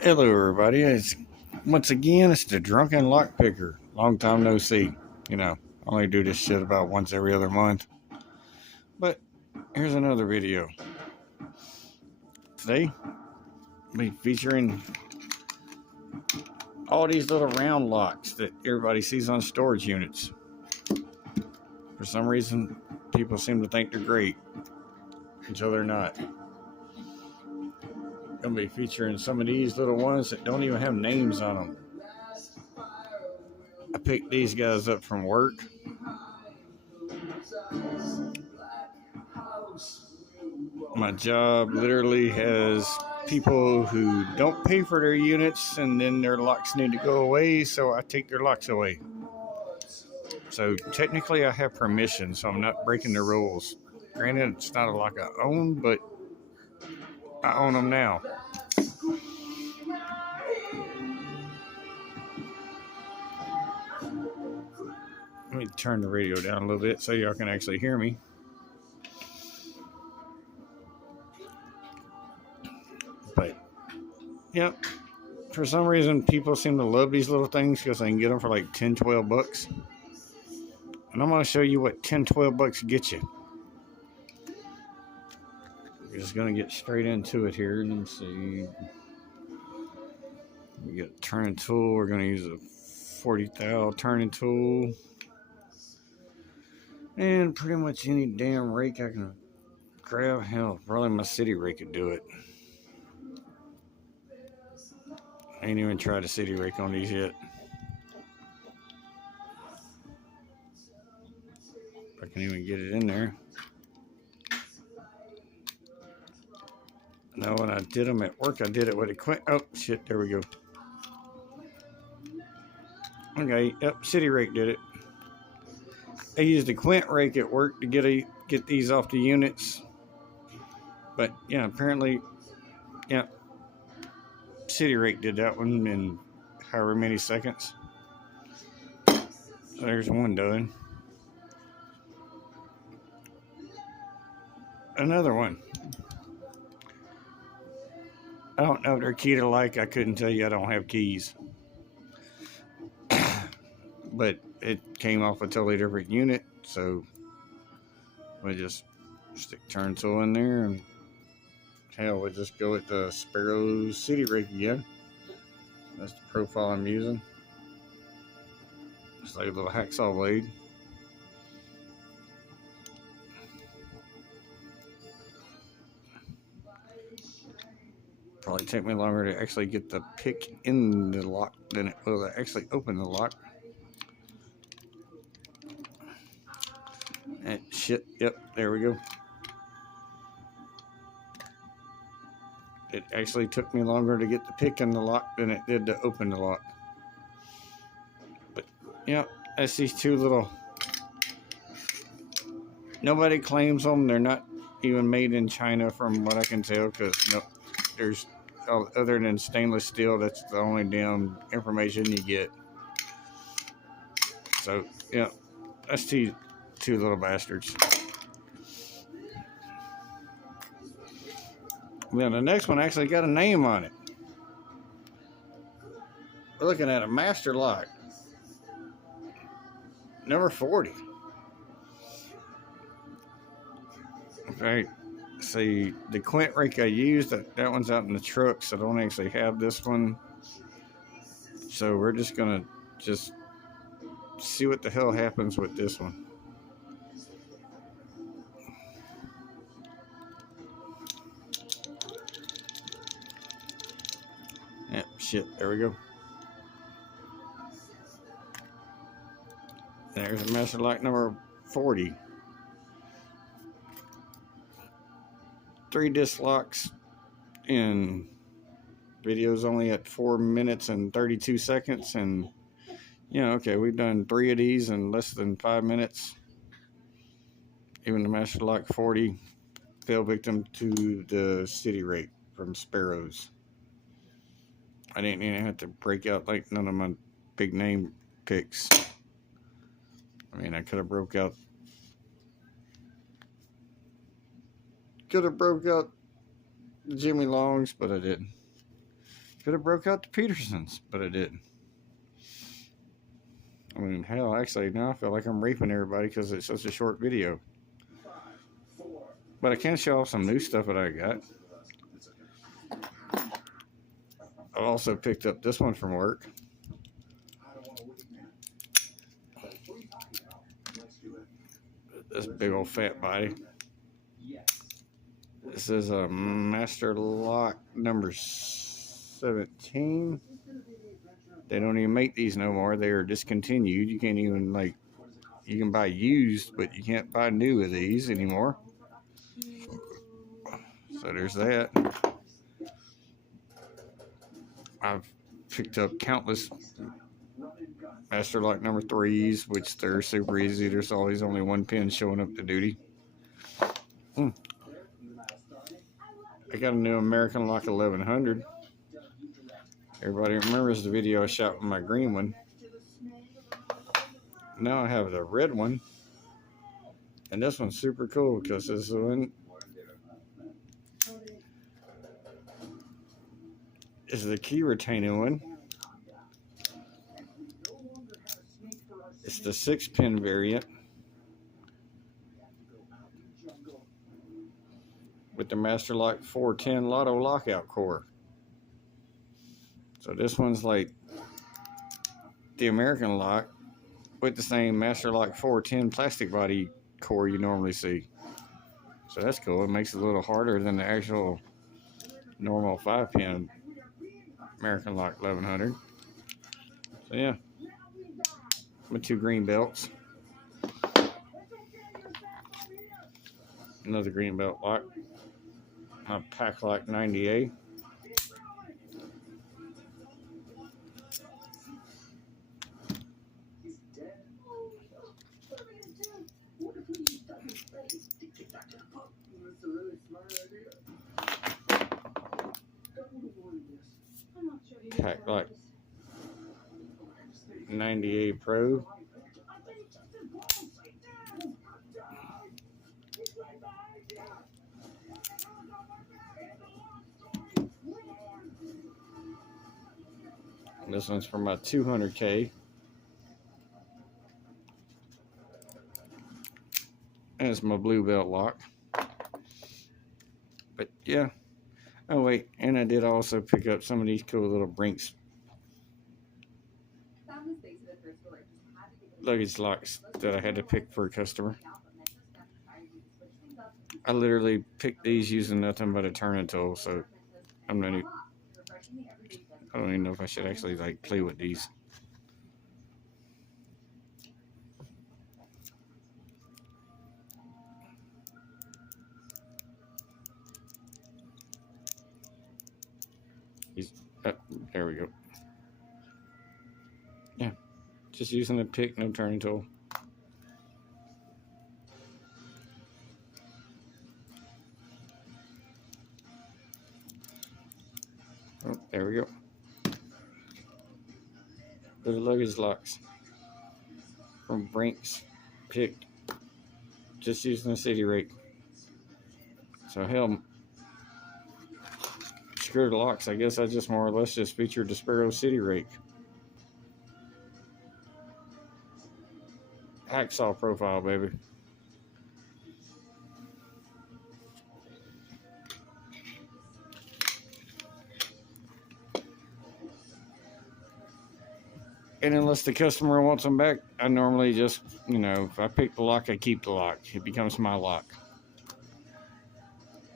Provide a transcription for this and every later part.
Hello, everybody. Once again, it's the Drunken Lockpicker. Long time no see. I only do this shit about once every other month. But here's another video. Today, I'll be featuring all these little round locks that everybody sees on storage units. For some reason, people seem to think they're great until they're not. Gonna be featuring some of these little ones that don't even have names on them. I picked these guys up from work. My job literally has people who don't pay for their units, and then their locks need to go away, so I take their locks away. So technically I have permission, so I'm not breaking the rules. Granted, it's not a lock I own, but I own them now. Let me turn the radio down a little bit so y'all can actually hear me. But, yep. For some reason, people seem to love these little things because they can get them for like 10, 12 bucks. And I'm going to show you what 10, 12 bucks get you. We're just going to get straight into it here. Let's see. We get a turning tool. We're going to use a 40 thou turning tool. And pretty much any damn rake I can grab. Hell, probably my city rake could do it. I ain't even tried a city rake on these yet. If I can even get it in there. Now, when I did them at work, I did it with a Quint. Oh, shit, there we go. Okay, yep, city rake did it. I used a Quint rake at work to get these off the units. But, yeah, apparently, yeah, city rake did that one in however many seconds. So there's one done. Another one. I don't know if they're key to like. I couldn't tell you. I don't have keys. But it came off a totally different unit, so we just stick turn tool in there, and hell, we just go with the Sparrow City Rake again. That's the profile I'm using. Just like a little hacksaw blade. Probably take me longer to actually get the pick in the lock than it will to actually open the lock. And shit, yep, there we go. It actually took me longer to get the pick in the lock than it did to open the lock. But, yeah, that's these two little... Nobody claims them. They're not even made in China from what I can tell, because no, there's... Other than stainless steel, that's the only damn information you get. So, yeah, that's two little bastards. Then the next one actually got a name on it. We're looking at a master lock. Number 40. Okay, see, the Quint rake I used, that one's out in the truck, so I don't actually have this one. So we're just going to see what the hell happens with this one. Yep, shit, there we go. There's a master lock number 40. 3 disc locks in videos only at 4 minutes and 32 seconds. And, okay, we've done 3 of these in less than 5 minutes. Even the master lock 40 fell victim to the city rake from Sparrows. I didn't even have to break out like none of my big name picks. I mean, I could have broke out the Jimmy Longs, but I didn't. Could have broke out the Petersons, but I didn't. I mean, hell, actually, now I feel like I'm raping everybody because it's such a short video. But I can show off some new stuff that I got. I also picked up this one from work. This big old fat body. This is a Master Lock number 17. They don't even make these no more. They are discontinued. You can't even, like, you can buy used, but you can't buy new of these anymore. So there's that. I've picked up countless Master Lock number 3s, which they're super easy. There's always only one pin showing up to duty. I got a new American Lock 1100. Everybody remembers the video I shot with my green one. Now I have the red one. And this one's super cool because this is the one. Is the key retaining one. It's the 6-pin variant with the Master Lock 410 Lotto lockout core. So this one's like the American Lock with the same Master Lock 410 plastic body core you normally see. So that's cool. It makes it a little harder than the actual normal 5-pin American Lock 1100. So yeah, my 2 green belts. Another green belt lock. My Pack Lock 90A. Pack Lock 90A Pro. And this one's for my 200K. And it's my blue belt lock. But yeah. Oh wait, and I did also pick up some of these cool little Brinks luggage locks that I had to pick for a customer. I literally picked these using nothing but a turning tool, so I don't even know if I should actually like play with these. There we go. Yeah, just using the pick, no turning tool. Oh, there we go. Little luggage locks from Brinks, picked, just using a city rake. So hell, screw the locks. I guess I just more or less just featured the Sparrow city rake. Hacksaw profile, baby. And unless the customer wants them back, I normally just, you know, if I pick the lock, I keep the lock. It becomes my lock.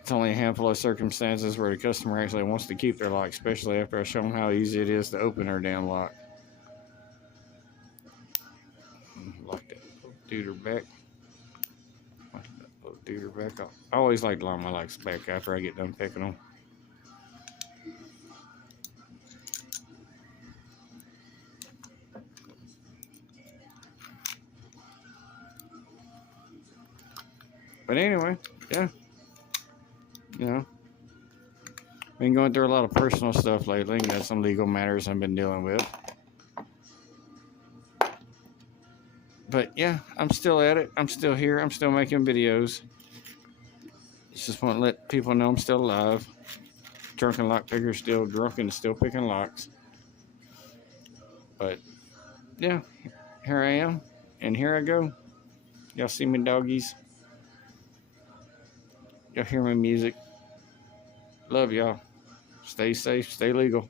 It's only a handful of circumstances where the customer actually wants to keep their lock, especially after I show them how easy it is to open their damn lock. Lock that little duder back. Lock that little duder back. I always like to lock my locks back after I get done picking them. But anyway, yeah. You know, been going through a lot of personal stuff lately. Got some legal matters I've been dealing with. But yeah, I'm still at it. I'm still here. I'm still making videos. Just want to let people know I'm still alive. drunken lock picker, still drunk and still picking locks. But yeah, here I am, and here I go. Y'all see me doggies? Y'all hear my music? Love y'all. Stay safe, stay legal.